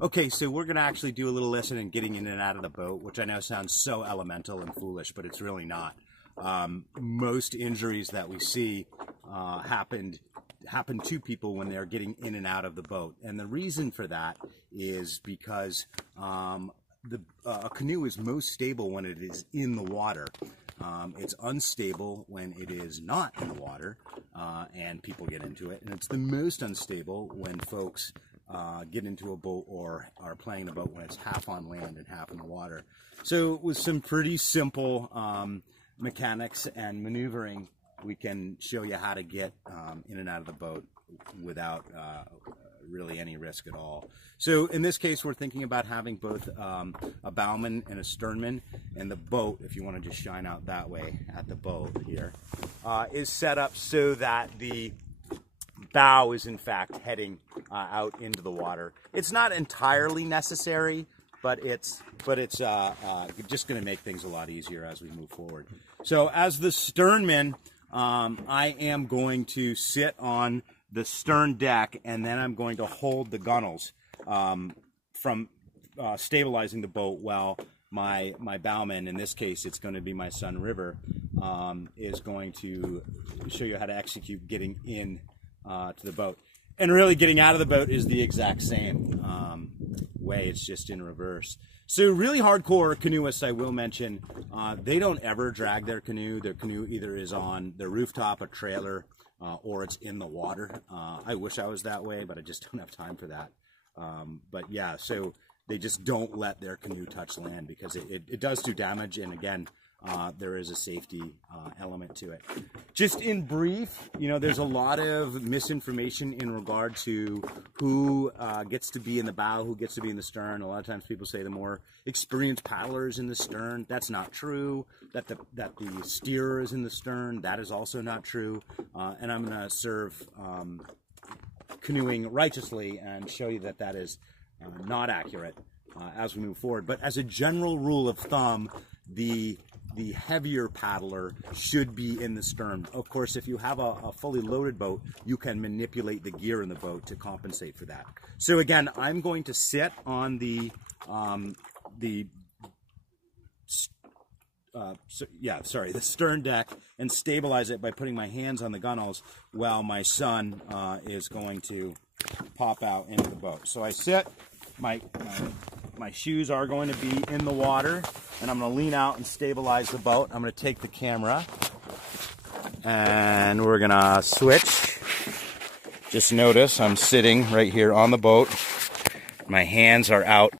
Okay, so we're going to actually do a little lesson in getting in and out of the boat, which I know sounds so elemental and foolish, but it's really not. Most injuries that we see happen to people when they're getting in and out of the boat. And the reason for that is because a canoe is most stable when it is in the water. It's unstable when it is not in the water and people get into it. And it's the most unstable when folks get into a boat or are playing the boat when it's half on land and half in the water. So with some pretty simple mechanics and maneuvering, we can show you how to get in and out of the boat without really any risk at all. So in this case, we're thinking about having both a bowman and a sternman, and the boat, if you want to just shine out that way at the boat here, is set up so that the bow is in fact heading out into the water. It's not entirely necessary, but it's just going to make things a lot easier as we move forward. So as the sternman, I am going to sit on the stern deck, and then I'm going to hold the gunnels from stabilizing the boat while my bowman, in this case it's going to be my son River, is going to show you how to execute getting in to the boat. And really getting out of the boat is the exact same way, it's just in reverse. So really hardcore canoeists, I will mention, they don't ever drag their canoe. Their canoe either is on their rooftop, a trailer, or it's in the water. I wish I was that way, but I just don't have time for that. But yeah, so they just don't let their canoe touch land because it does do damage, and again, there is a safety element to it. Just in brief, you know, there's a lot of misinformation in regard to who gets to be in the bow, who gets to be in the stern. A lot of times people say the more experienced paddler is in the stern. That's not true. That the steerer is in the stern. That is also not true. And I'm going to serve canoeing righteously and show you that that is not accurate as we move forward. But as a general rule of thumb, the heavier paddler should be in the stern. Of course, if you have a fully loaded boat, you can manipulate the gear in the boat to compensate for that. So again, I'm going to sit on the stern deck and stabilize it by putting my hands on the gunnels while my son is going to pop out into the boat. So I sit, my shoes are going to be in the water, and I'm going to lean out and stabilize the boat. I'm going to take the camera, and we're going to switch. Just notice I'm sitting right here on the boat. My hands are out